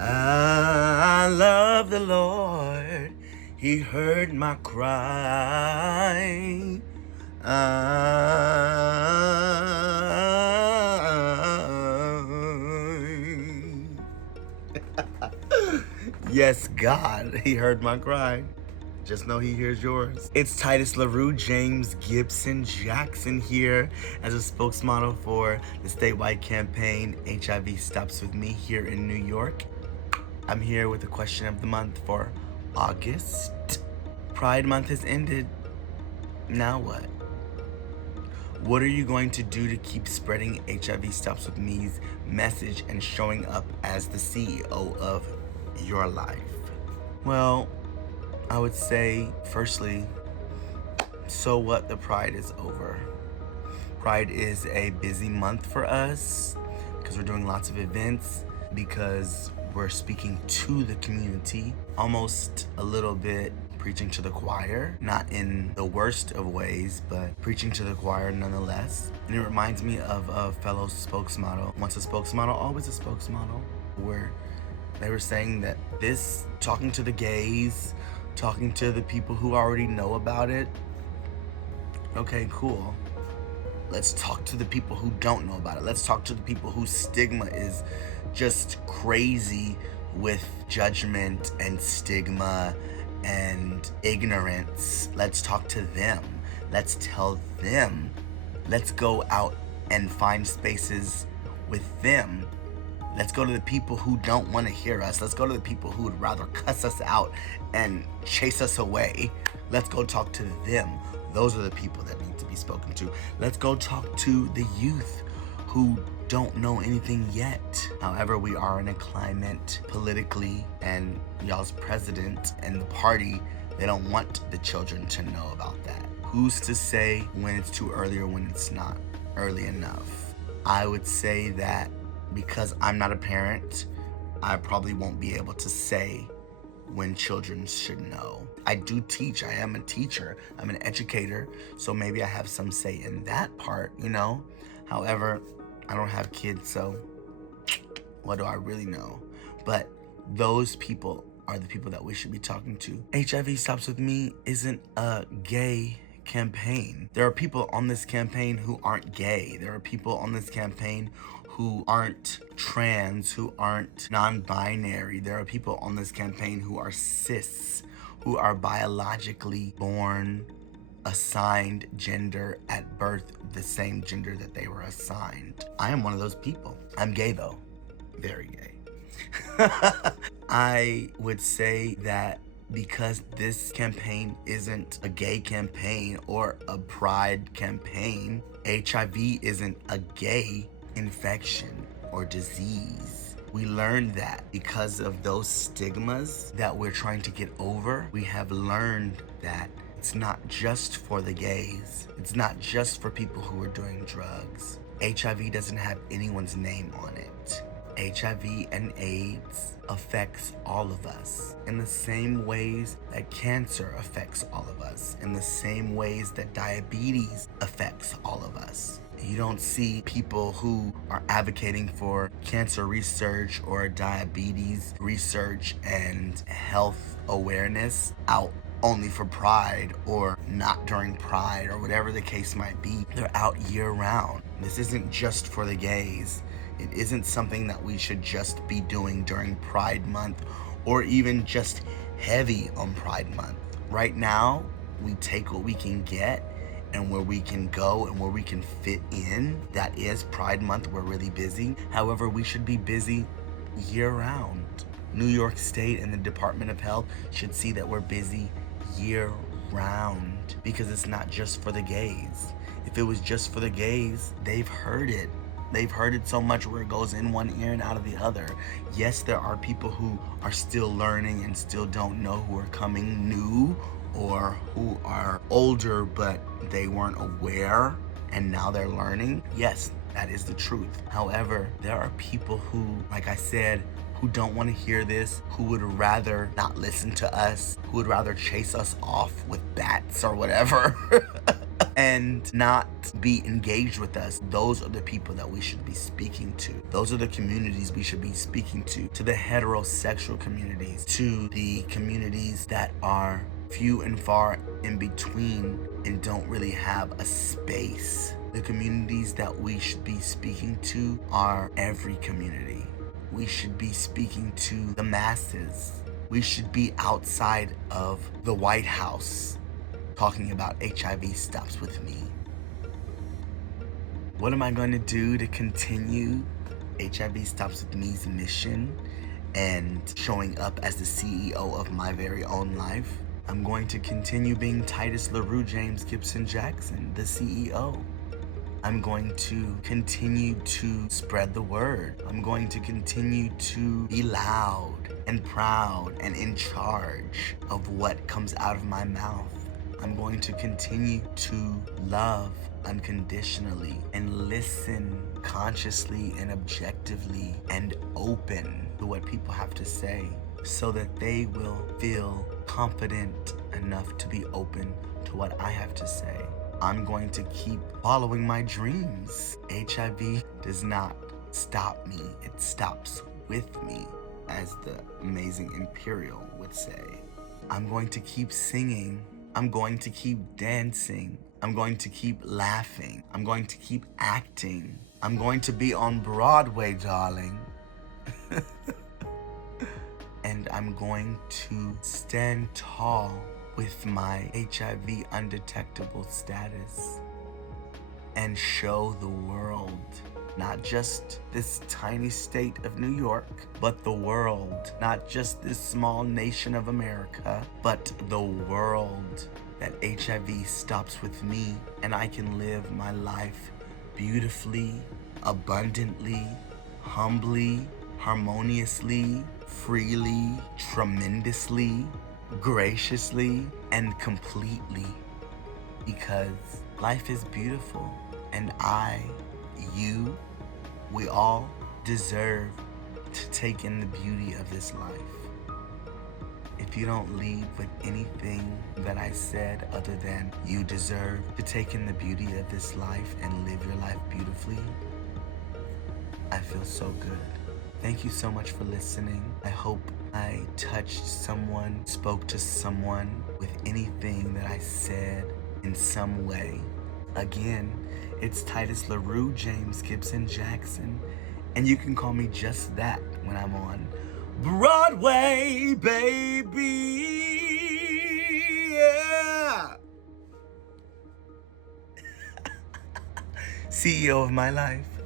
I love the Lord. He heard my cry. Yes, God, He heard my cry. Just know He hears yours. It's Tytus LaRue, James Gibson Jackson here as a spokesmodel for the statewide campaign HIV Stops With Me here in New York. I'm here with the question of the month for August. Pride Month has ended. Now what? What are you going to do to keep spreading HIV Stops With Me's message and showing up as the CEO of your life? Well, I would say, firstly, so what, the Pride is over. Pride is a busy month for us because we're doing lots of events, because we're speaking to the community, almost a little bit preaching to the choir, not in the worst of ways, but preaching to the choir nonetheless. And it reminds me of a fellow spokesmodel. Once a spokesmodel, always a spokesmodel, where they were saying that this, talking to the gays, talking to the people who already know about it, okay, cool. Let's talk to the people who don't know about it. Let's talk to the people whose stigma is just crazy with judgment and stigma and ignorance. Let's talk to them. Let's tell them. Let's go out and find spaces with them. Let's go to the people who don't want to hear us. Let's go to the people who would rather cuss us out and chase us away. Let's go talk to them. Those are the people that need to be spoken to. Let's go talk to the youth who don't know anything yet. However, we are in a climate politically, and y'all's president and the party, they don't want the children to know about that. Who's to say when it's too early or when it's not early enough? I would say that because I'm not a parent, I probably won't be able to say when children should know. I do teach. I am a teacher. I'm an educator, so maybe I have some say in that part, you know? However, I don't have kids, so what do I really know? But those people are the people that we should be talking to. HIV Stops With Me isn't a gay campaign. There are people on this campaign who aren't gay. There are people on this campaign who aren't trans, who aren't non-binary. There are people on this campaign who are cis, who are biologically born, assigned gender at birth, the same gender that they were assigned. I am one of those people. I'm gay though, very gay. I would say that because this campaign isn't a gay campaign or a pride campaign, HIV isn't a gay infection or disease. We learned that because of those stigmas that we're trying to get over. We have learned that it's not just for the gays. It's not just for people who are doing drugs. HIV doesn't have anyone's name on it. HIV and AIDS affects all of us in the same ways that cancer affects all of us, in the same ways that diabetes affects all of us. You don't see people who are advocating for cancer research or diabetes research and health awareness out only for Pride or not during Pride or whatever the case might be. They're out year round. This isn't just for the gays. It isn't something that we should just be doing during Pride Month or even just heavy on Pride Month. Right now, we take what we can get and where we can go and where we can fit in. That is Pride Month. We're really busy. However, we should be busy year round. New York State and the Department of Health should see that we're busy year round because it's not just for the gays. If it was just for the gays, they've heard it. They've heard it so much where it goes in one ear and out of the other. Yes, there are people who are still learning and still don't know, who are coming new or who are older but they weren't aware and now they're learning. Yes, that is the truth. However, there are people who, like I said, who don't want to hear this, who would rather not listen to us, who would rather chase us off with bats or whatever. and not be engaged with us, those are the people that we should be speaking to. Those are the communities we should be speaking to the heterosexual communities, to the communities that are few and far in between and don't really have a space. The communities that we should be speaking to are every community. We should be speaking to the masses. We should be outside of the White House talking about HIV stops with me. What am I going to do to continue HIV Stops With Me's mission and showing up as the CEO of my very own life? I'm going to continue being Tytus LaRue James Gibson Jackson, the CEO. I'm going to continue to spread the word. I'm going to continue to be loud and proud and in charge of what comes out of my mouth. I'm going to continue to love unconditionally and listen consciously and objectively and open to what people have to say so that they will feel confident enough to be open to what I have to say. I'm going to keep following my dreams. HIV does not stop me, it stops with me, as the amazing Imperial would say. I'm going to keep singing. I'm going to keep dancing. I'm going to keep laughing. I'm going to keep acting. I'm going to be on Broadway, darling. And I'm going to stand tall with my HIV undetectable status and show the world, not just this tiny state of New York, but the world, not just this small nation of America, but the world, that HIV stops with me and I can live my life beautifully, abundantly, humbly, harmoniously, freely, tremendously, graciously, and completely, because life is beautiful and you, we all deserve to take in the beauty of this life. If you don't leave with anything that I said other than you deserve to take in the beauty of this life and live your life beautifully, I feel so good. Thank you so much for listening. I hope I touched someone, spoke to someone with anything that I said in some way. Again, it's Tytus LaRue James Gibson Jackson, and you can call me just that when I'm on Broadway, baby. Yeah. CEO of my life.